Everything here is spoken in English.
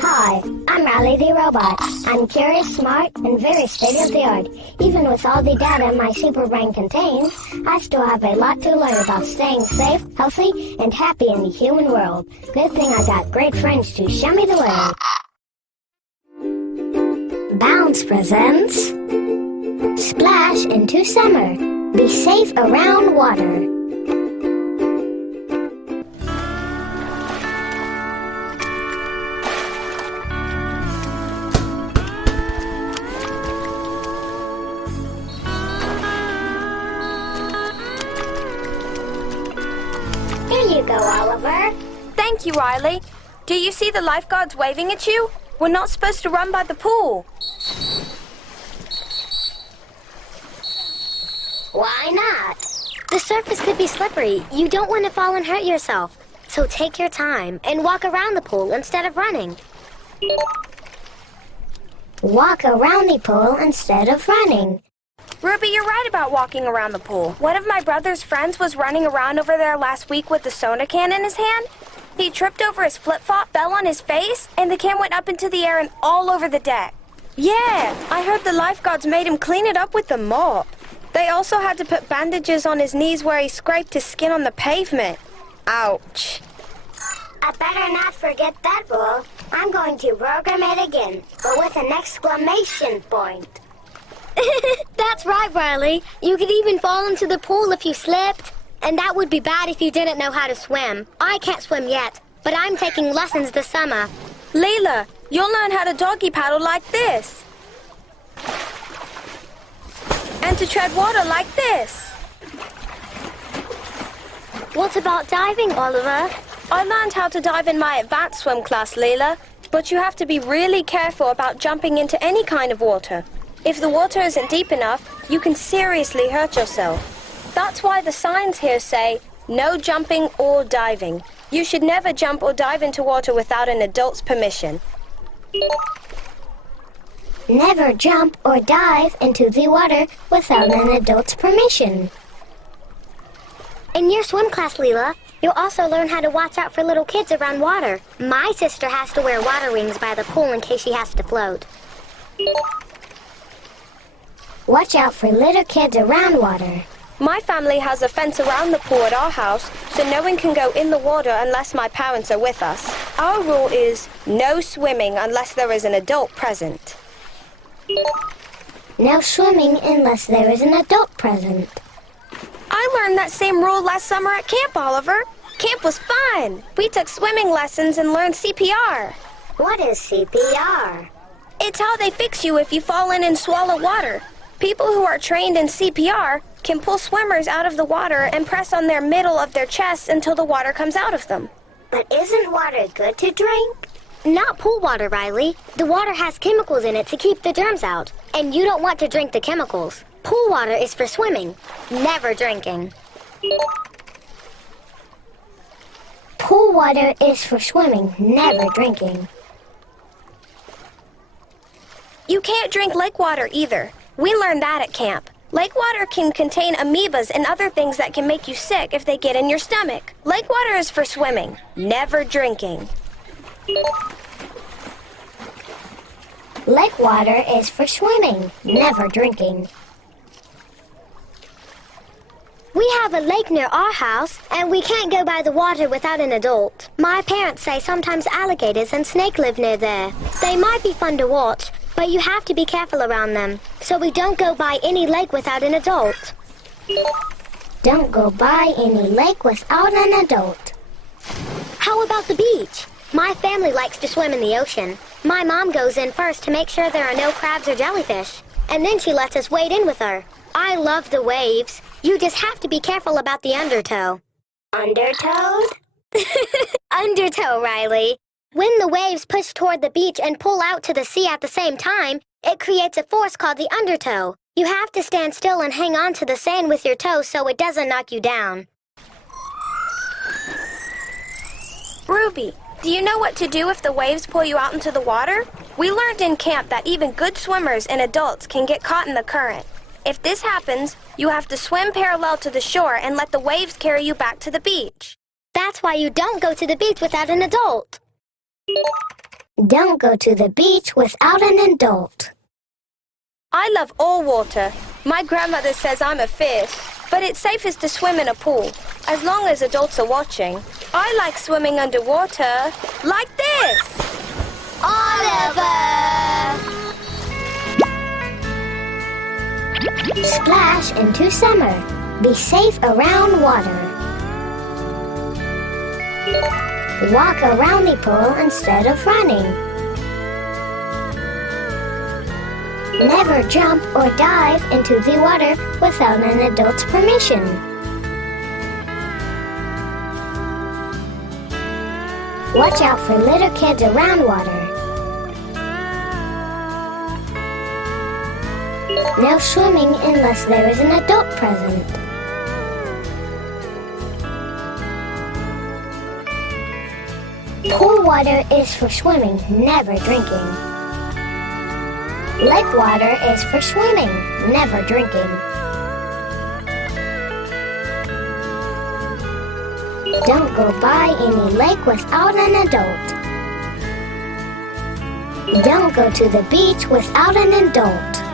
Hi, I'm Riley the Robot. I'm curious, smart, and very state-of-the-art. Even with all the data my super brain contains, I still have a lot to learn about staying safe, healthy, and happy in the human world. Good thing I got great friends to show me the way. Bounce presents Splash into Summer. Be safe around water. Here you go, Oliver. Thank you, Riley. Do you see the lifeguards waving at you? We're not supposed to run by the pool. Why not? The surface could be slippery. You don't want to fall and hurt yourself. So take your time and walk around the pool instead of running. Walk around the pool instead of running. Ruby, you're right about walking around the pool. One of my brother's friends was running around over there last week with the soda can in his hand. He tripped over his flip-flop, fell on his face, and the can went up into the air and all over the deck. Yeah, I heard the lifeguards made him clean it up with the mop. They also had to put bandages on his knees where he scraped his skin on the pavement. Ouch. I better not forget that rule. I'm going to program it again, but with an exclamation point. That's right, Riley. You could even fall into the pool if you slipped. And that would be bad if you didn't know how to swim. I can't swim yet, but I'm taking lessons this summer. Leela, you'll learn how to doggy paddle like this. And to tread water like this. What about diving, Oliver? I learned how to dive in my advanced swim class, Leela. But you have to be really careful about jumping into any kind of water. If the water isn't deep enough, you can seriously hurt yourself. That's why the signs here say, no jumping or diving. You should never jump or dive into water without an adult's permission. Never jump or dive into the water without an adult's permission. In your swim class, Leela, you'll also learn how to watch out for little kids around water. My sister has to wear water rings by the pool in case she has to float. Watch out for little kids around water. My family has a fence around the pool at our house, so no one can go in the water unless my parents are with us. Our rule is no swimming unless there is an adult present. No swimming unless there is an adult present. I learned that same rule last summer at camp, Oliver. Camp was fun. We took swimming lessons and learned CPR. What is CPR? It's how they fix you if you fall in and swallow water. People who are trained in CPR can pull swimmers out of the water and press on their middle of their chest until the water comes out of them. But isn't water good to drink? Not pool water, Riley. The water has chemicals in it to keep the germs out. And you don't want to drink the chemicals. Pool water is for swimming, never drinking. Pool water is for swimming, never drinking. You can't drink lake water either. We learned that at camp. Lake water can contain amoebas and other things that can make you sick if they get in your stomach. Lake water is for swimming, never drinking. Lake water is for swimming, never drinking. We have a lake near our house, and we can't go by the water without an adult. My parents say sometimes alligators and snakes live near there. They might be fun to watch, but you have to be careful around them, so we don't go by any lake without an adult. Don't go by any lake without an adult. How about the beach? My family likes to swim in the ocean. My mom goes in first to make sure there are no crabs or jellyfish, and then she lets us wade in with her. I love the waves. You just have to be careful about the undertow. Undertowed? Undertow, Riley. When the waves push toward the beach and pull out to the sea at the same time, it creates a force called the undertow. You have to stand still and hang on to the sand with your toes so it doesn't knock you down. Ruby, do you know what to do if the waves pull you out into the water? We learned in camp that even good swimmers and adults can get caught in the current. If this happens, you have to swim parallel to the shore and let the waves carry you back to the beach. That's why you don't go to the beach without an adult. Don't go to the beach without an adult. I love all water. My grandmother says I'm a fish, but it's safest to swim in a pool, as long as adults are watching. I like swimming underwater, like this! Oliver! Splash into summer. Be safe around water. Walk around the pool instead of running. Never jump or dive into the water without an adult's permission. Watch out for little kids around water. No swimming unless there is an adult present. Pool water is for swimming, never drinking. Lake water is for swimming, never drinking. Don't go by any lake without an adult. Don't go to the beach without an adult.